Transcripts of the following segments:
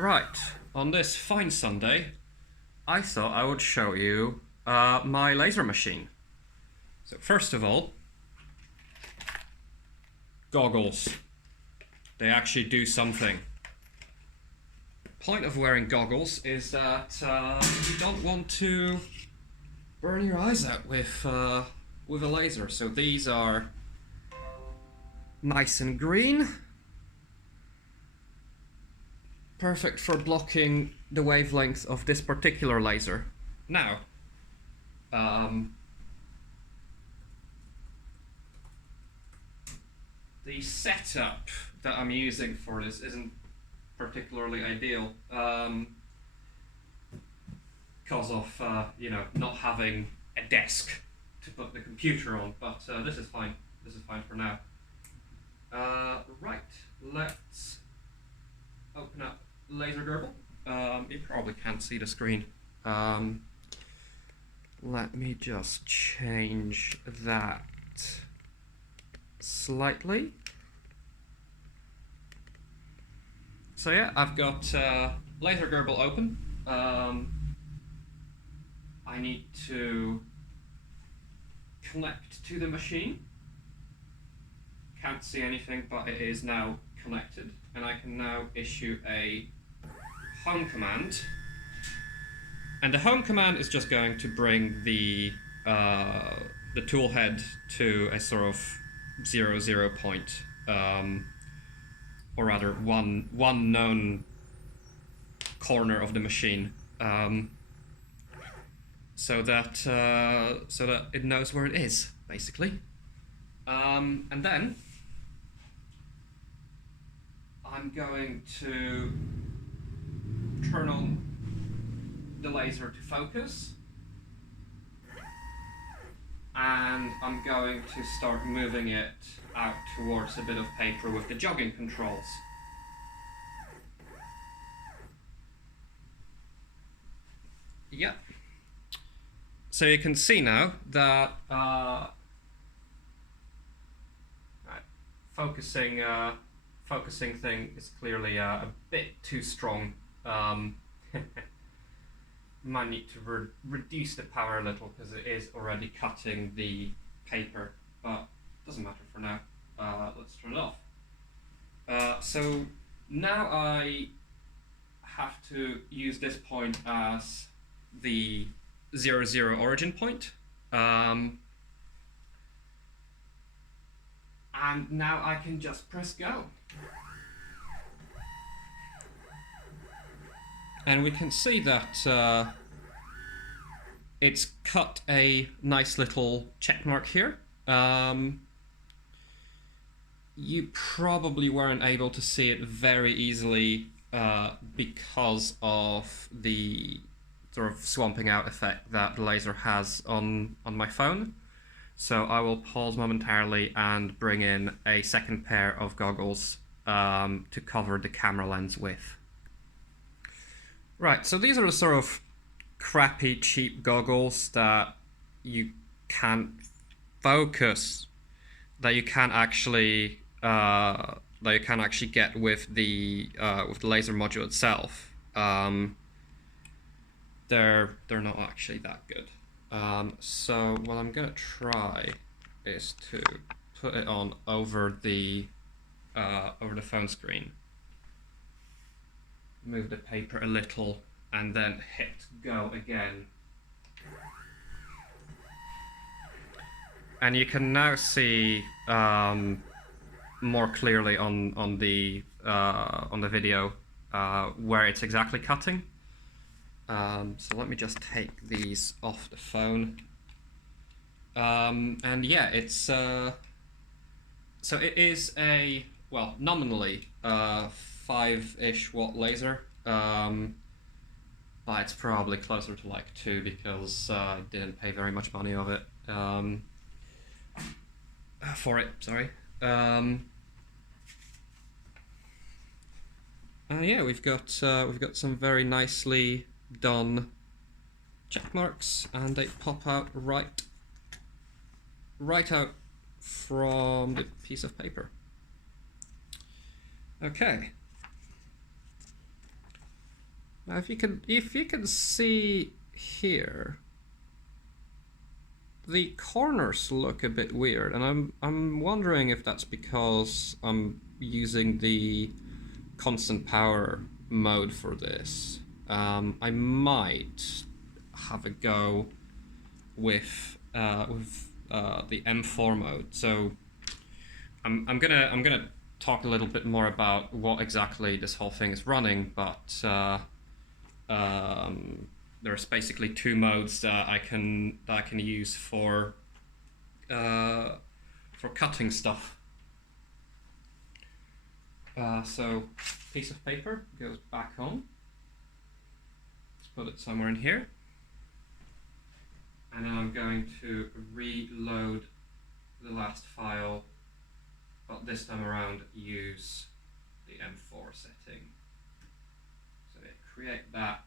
Right, on this fine Sunday, I thought I would show you my laser machine. So first of all, goggles. They actually do something. Point of wearing goggles is that you don't want to burn your eyes out with a laser. So these are nice and green. Perfect for blocking the wavelength of this particular laser. Now, the setup that I'm using for this isn't particularly ideal because of not having a desk to put the computer on, but this is fine. This is fine for now. Right, let's open up Laser Gerbil. You probably can't see the screen. Let me just change that slightly. So yeah, I've got Laser Gerbil open. I need to connect to the machine. Can't see anything, but it is now connected, and I can now issue a home command. And the home command is just going to bring the tool head to a sort of 0 point, or rather one known corner of the machine, so that it knows where it is, basically. And then I'm going to turn on the laser to focus, and I'm going to start moving it out towards a bit of paper with the jogging controls. Yep. So you can see now that focusing thing is clearly a bit too strong. Might need to reduce the power a little because it is already cutting the paper, but doesn't matter for now. Let's turn it off. So now I have to use this point as the 0 origin point. And now I can just press go. And we can see that it's cut a nice little check mark here. You probably weren't able to see it very easily because of the sort of swamping out effect that the laser has on my phone. So I will pause momentarily and bring in a second pair of goggles to cover the camera lens with. Right, so these are the sort of crappy, cheap goggles that you can't focus, that you can't actually get with the laser module itself. They're not actually that good. So what I'm gonna try is to put it on over the phone screen. Move the paper a little, and then hit go again. And you can now see more clearly on the video where it's exactly cutting. So let me just take these off the phone. And yeah, it's so it is a, well, nominally 5-ish watt laser, but it's probably closer to like 2 because I didn't pay very much money of it for it. Sorry. Yeah, we've got some very nicely done check marks, and they pop out right out from the piece of paper. Okay. Now if you can see here, the corners look a bit weird, and I'm wondering if that's because I'm using the constant power mode for this. I might have a go with the M4 mode. So I'm gonna talk a little bit more about what exactly this whole thing is running, but there's basically two modes that I can use for cutting stuff. So piece of paper goes back on. Let's put it somewhere in here. And now I'm going to reload the last file, but this time around use the M4 setting. So create that.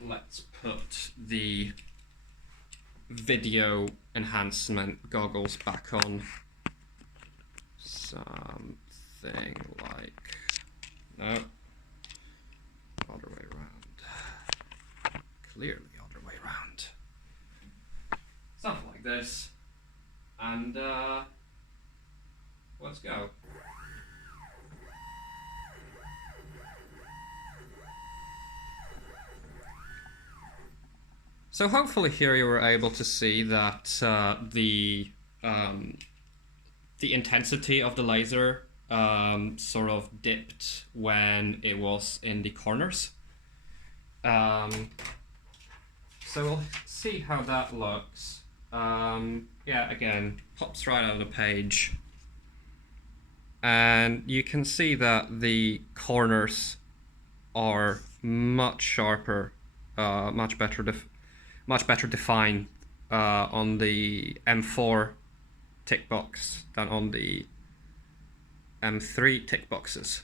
Let's put the video enhancement goggles back on. Something like, no, other way around. Clearly other way around. Something like this. And let's go. So hopefully here you were able to see that the intensity of the laser sort of dipped when it was in the corners. So we'll see how that looks. Yeah, again, pops right out of the page. And you can see that the corners are much sharper, much better defined on the M4 tick box than on the M3 tick boxes.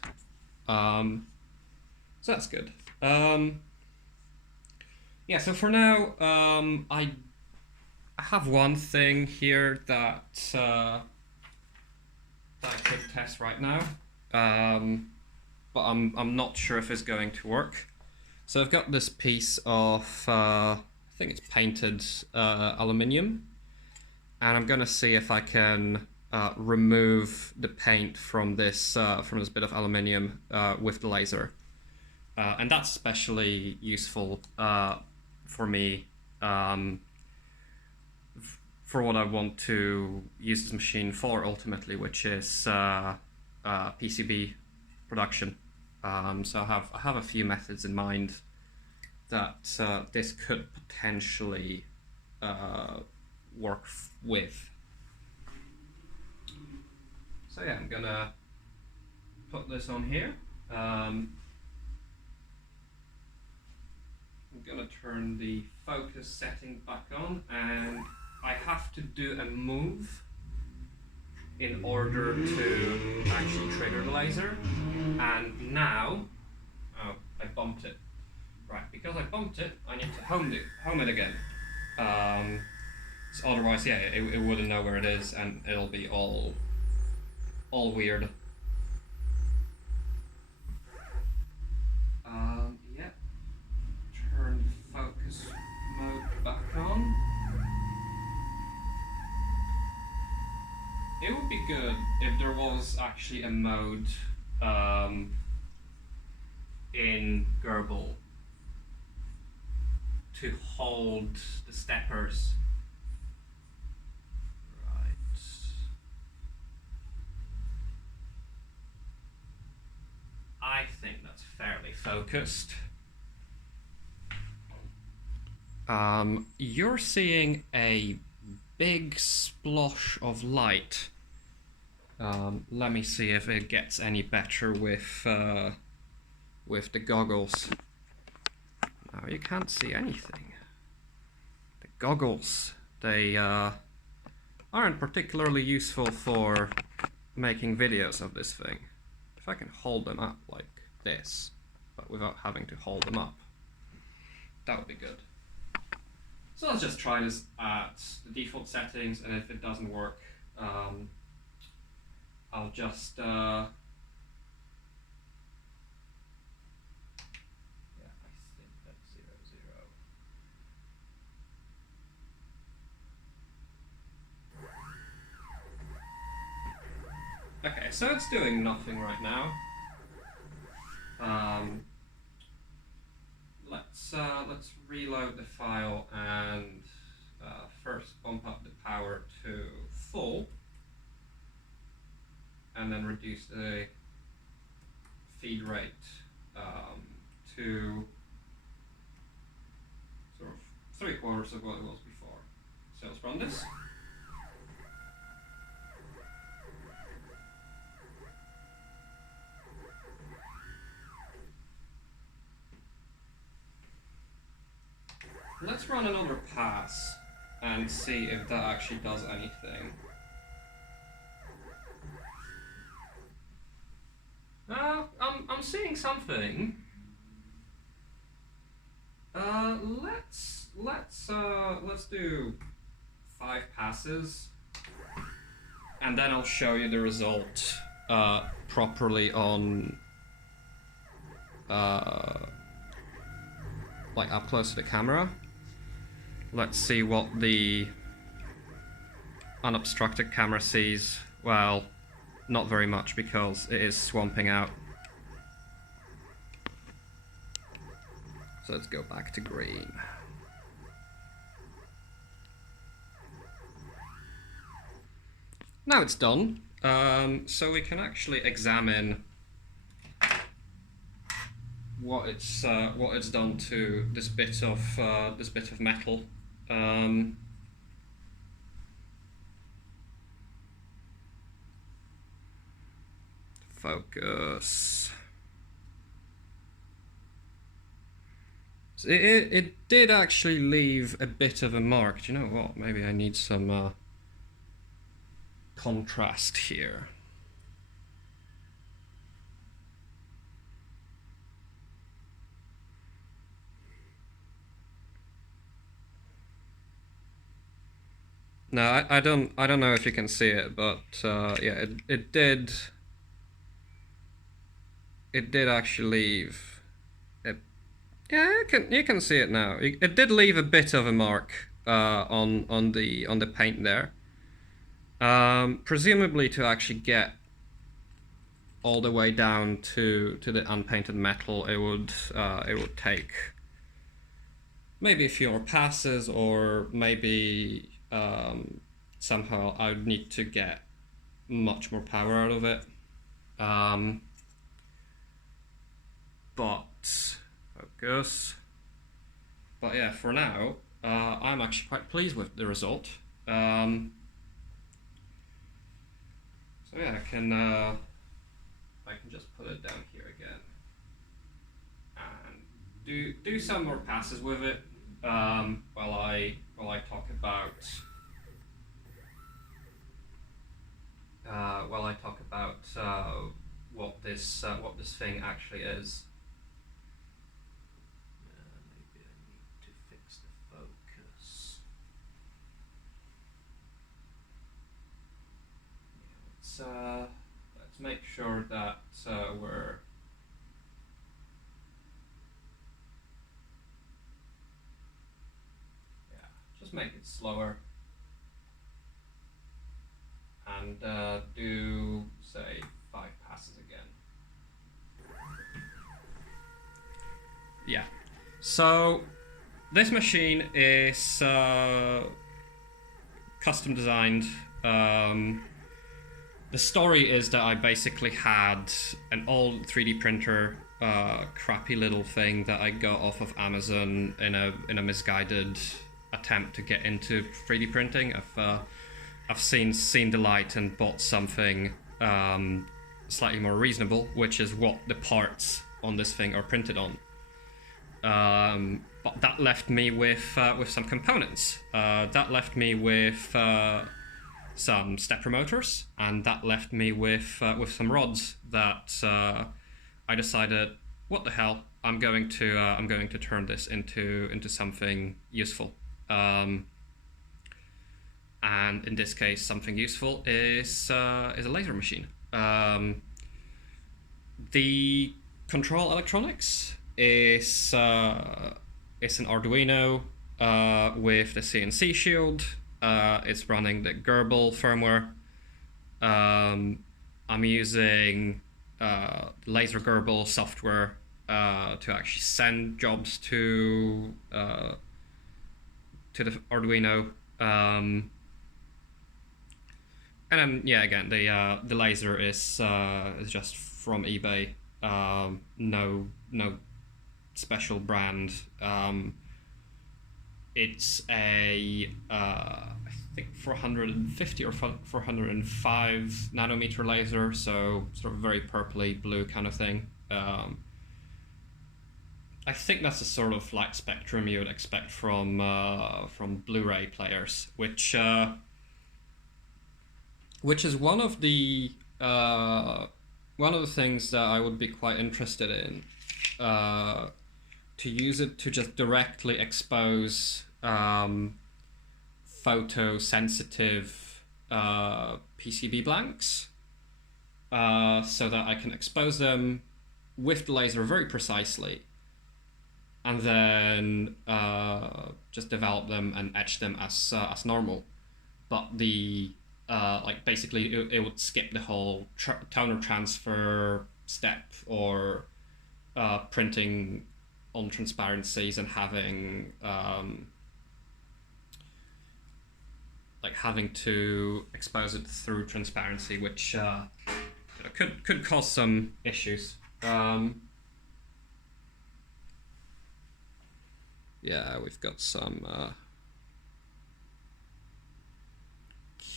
So that's good. Yeah, so for now, I have one thing here that I could test right now, but I'm not sure if it's going to work. So I've got this piece of I think it's painted aluminium, and I'm gonna see if I can remove the paint from this bit of aluminium with the laser, and that's especially useful for me for what I want to use this machine for ultimately, which is PCB production. So I have a few methods in mind that this could potentially work with. So yeah, I'm gonna put this on here. I'm gonna turn the focus setting back on, and I have to do a move in order to actually trigger the laser. And now, oh, I bumped it. Right, because I bumped it, I need to home it again. So otherwise, yeah, it wouldn't know where it is, and it'll be all weird. Yeah. Turn focus mode back on. It would be good if there was actually a mode in Gerbil to hold the steppers. Right. I think that's fairly focused. You're seeing a big splosh of light. Let me see if it gets any better with the goggles. No, you can't see anything. The goggles, they aren't particularly useful for making videos of this thing. If I can hold them up like this, but without having to hold them up, that would be good. So let's just try this at the default settings, and if it doesn't work, I'll just Okay, so it's doing nothing right now. Let's reload the file and first bump up the power to full, and then reduce the feed rate to sort of 3/4 of what it was before. So let's run this. Let's run another pass and see if that actually does anything. I'm seeing something. Let's do 5 passes, and then I'll show you the result properly on like up close to the camera. Let's see what the unobstructed camera sees. Well, not very much because it is swamping out. So let's go back to green. Now it's done. So we can actually examine what it's done to this bit of metal. Focus. So it did actually leave a bit of a mark. Do you know what? Maybe I need some contrast here. No, I don't know if you can see it, but yeah, it did actually leave it. Yeah, you can see it now. It did leave a bit of a mark on the paint there. Presumably to actually get all the way down to the unpainted metal, it would take maybe a few more passes, or maybe somehow I would need to get much more power out of it. But focus. But yeah, for now, I'm actually quite pleased with the result. So yeah, I can just put it down here again and do some more passes with it while I talk about what this thing actually is. Maybe I need to fix the focus. Yeah, let's make sure that we're just make it slower, and do say 5 passes again. Yeah. So this machine is custom designed. The story is that I basically had an old 3D printer, crappy little thing that I got off of Amazon in a misguided attempt to get into 3D printing. I've seen the light and bought something slightly more reasonable, which is what the parts on this thing are printed on. But that left me with some components. That left me with some stepper motors, and that left me with some rods that I decided, what the hell, I'm going to turn this into something useful. And in this case, something useful is a laser machine. The control electronics is an Arduino with the CNC shield. It's running the Gerbil firmware. I'm I'm using Laser Gerbil software to actually send jobs to the Arduino. And then yeah, again the laser is just from eBay. No special brand. It's a I think 450 or 405 nanometer laser, so sort of very purpley blue kind of thing. I think that's the sort of light spectrum you would expect from Blu-ray players, which is one of the things that I would be quite interested in. To use it to just directly expose photosensitive PCB blanks, so that I can expose them with the laser very precisely, and then just develop them and etch them as normal. But the like basically it would skip the whole toner transfer step, or printing on transparencies and having having to expose it through transparency, which could cause some issues. Yeah, we've got some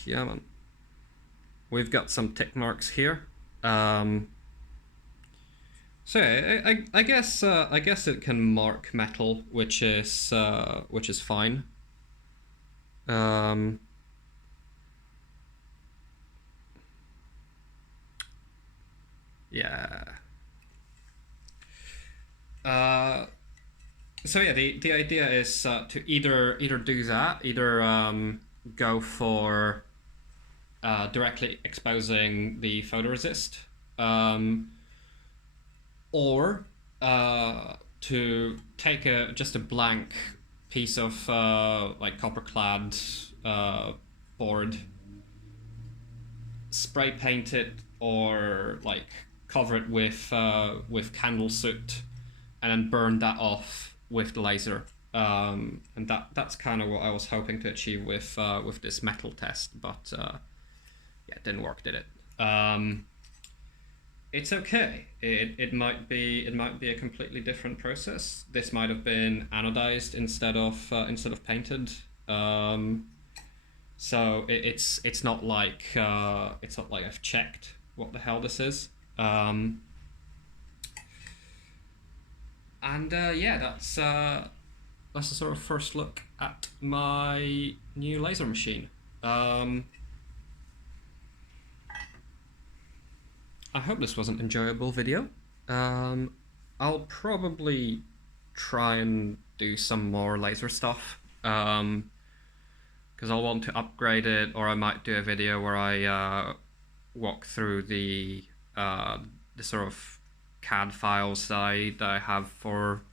yeah, man. We've got some tick marks here. So I guess it can mark metal, which is fine. Yeah. So yeah, the idea is to either do that, either go for directly exposing the photoresist, or to take just a blank piece of like copper clad board, spray paint it, or like cover it with candle soot, and then burn that off with the laser. And that's kind of what I was hoping to achieve with this metal test, but yeah, it didn't work, did it? It's okay. It might be a completely different process. This might have been anodized instead of painted. So it's not like I've checked what the hell this is. And yeah, that's a sort of first look at my new laser machine. I hope this was an enjoyable video. I'll probably try and do some more laser stuff, because I'll want to upgrade it, or I might do a video where I walk through the sort of CAD files that I have for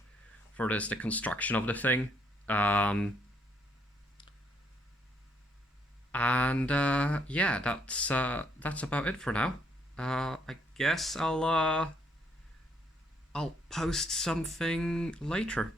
the construction of the thing. And yeah, that's about it for now. I guess I'll post something later.